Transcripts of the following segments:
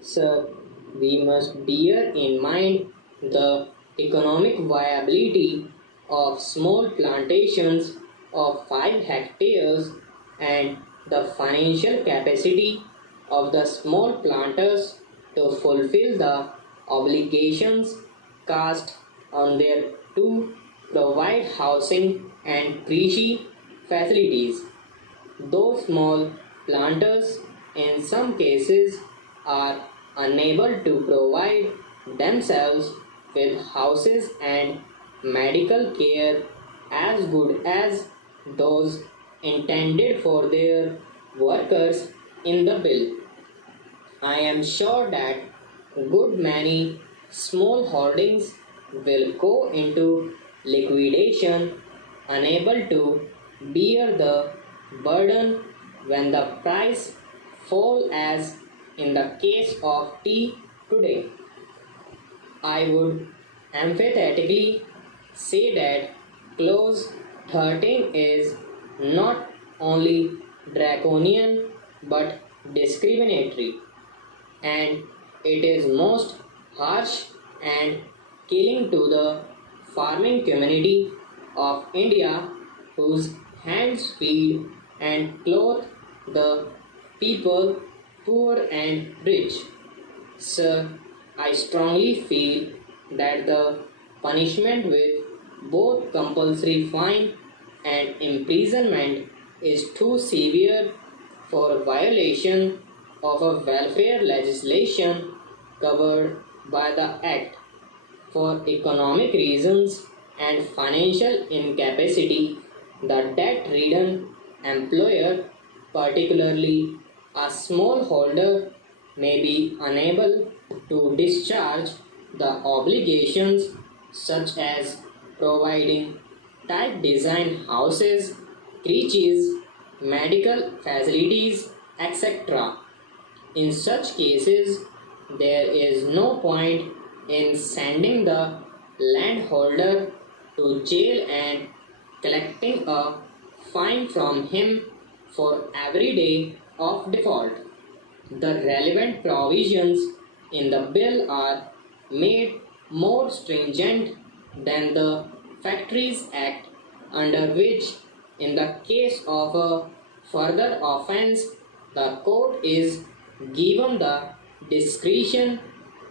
Sir, we must bear in mind the economic viability of small plantations of 5 hectares and the financial capacity of the small planters to fulfill the obligations cast on their to provide housing and krishi facilities. Those small planters, in some cases, are unable to provide themselves with houses and medical care as good as those intended for their workers in the bill. I am sure that good many small holdings will go into liquidation, unable to bear the burden when the price fall as in the case of tea today. I would emphatically say that clause 13 is not only draconian but discriminatory, and it is most harsh and killing to the farming community of India whose hands feed and clothe the people poor and rich. Sir, I strongly feel that the punishment with both compulsory fine and imprisonment is too severe for violation of a welfare legislation covered by the Act. For economic reasons and financial incapacity, the debt ridden employer, particularly a smallholder, may be unable to discharge the obligations such as providing type design houses, creches, medical facilities, etc. In such cases, there is no point in sending the landholder to jail and collecting a fine from him for every day of default. The relevant provisions in the bill are made more stringent than the Factories Act, under which, in the case of a further offence, the court is given the discretion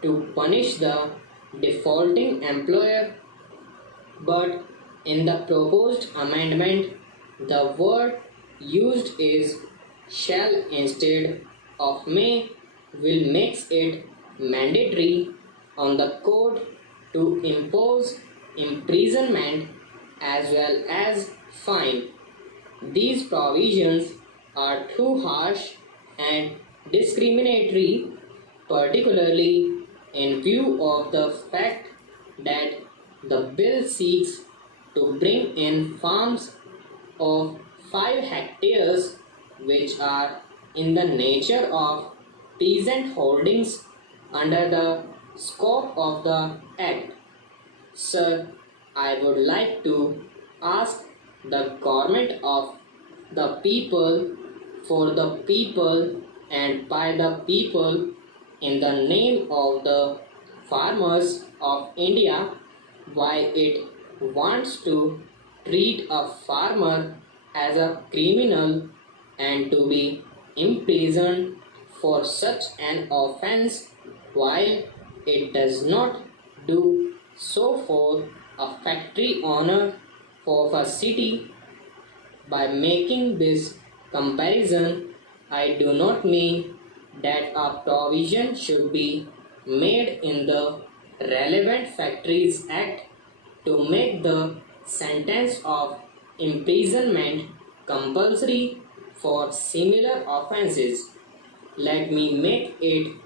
to punish the defaulting employer, but in the proposed amendment, the word used is shall instead of may, will makes it mandatory on the court to impose imprisonment as well as fine. These provisions are too harsh and discriminatory, particularly in view of the fact that the bill seeks to bring in farms of 5 hectares which are in the nature of peasant holdings under the scope of the Act. Sir, I would like to ask the government of the people, for the people, and by the people, in the name of the farmers of India, why it wants to treat a farmer as a criminal and to be imprisoned for such an offense, while it does not do so for a factory owner of a city. By making this comparison, I do not mean that a provision should be made in the relevant Factories Act to make the sentence of imprisonment compulsory for similar offences. Let me make it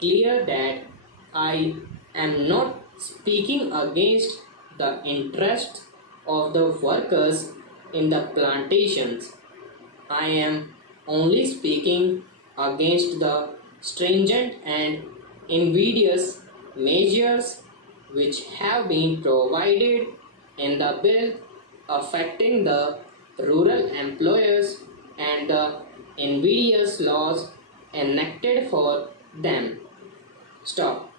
clear that I am not speaking against the interests of the workers in the plantations. I am only speaking against the stringent and invidious measures which have been provided in the bill affecting the rural employers and the invidious laws enacted for them. Stop.